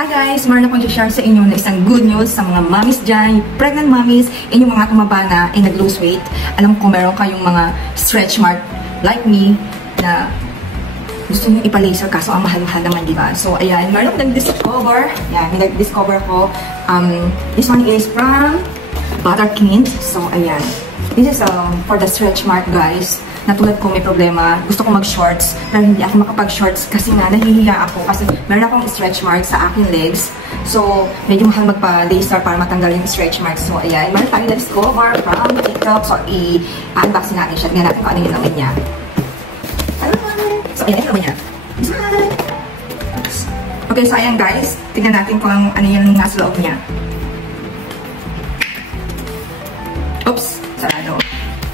Hi guys! Meron akong i-share sa inyo na isang good news sa mga mommies dyan, pregnant mommies, inyong mga tumaba na ay nag-lose weight. Alam ko meron kayong mga stretch mark like me na gusto nyo ipa-laser kaso ang mahal-mahal naman, diba? So, ayan, meron akong nag-discover. Yan, may nag-discover ko. This one is from Butterkint. So, ayan. This is for the stretch mark, guys. Natulad ko may problema, gusto ko mag-shorts, pero hindi ako makapag-shorts kasi nga nahihiya ako kasi meron akong stretch mark sa aking legs. So, medyo mahal magpa-laser para matanggal yung stretch mark. So, ayan, meron tayong na-discover from TikTok. So, i-unboxin natin siya. Tignan natin kung ano yung naman niya. So, ayan, ito naman niya. Okay, so ayan guys, tignan natin kung ano yung nasa loob niya. Oops, sarado.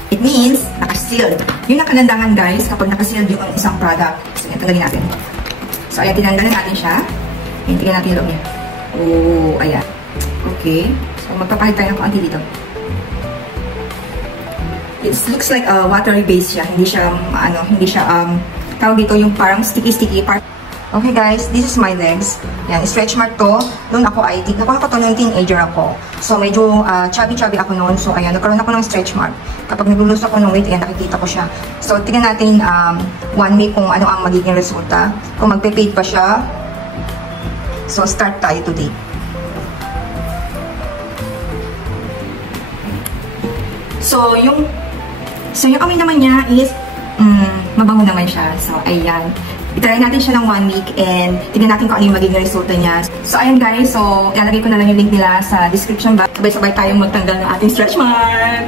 It means, naka-sealed. Yung nakalandangan guys, kapag naka-sealed yung isang product. So, yan, tanggalin natin. So, ayan, tinanggalan natin siya. Ayan, tignan natin yung loob niya. Oh, ayan. Okay. So, magpapalit tayo ng konti dito. It looks like a watery base siya. Hindi siya, tawag dito yung parang sticky-sticky part. Okay guys, this is my legs. Yan, stretch mark to. Noon ako ay, nakuha ko to noong teenager ako. So medyo chubby-chubby ako noon. So ayan, nagkaroon ako ng stretch mark. Kapag nag-lose ako ng weight, ayan, nakikita ko siya. So tingnan natin 1 week kung ano ang magiging resulta. Kung magpe-fade pa siya. So start tayo today. So yung amoy naman niya is mabango naman siya. So ayan. Itry natin siya ng 1 week and tignan natin kung ano yung magiging resulta niya. So, ayan guys. So, ilalagay ko na lang yung link nila sa description box. Sabay-sabay tayong magtanggal ng ating stretch mark.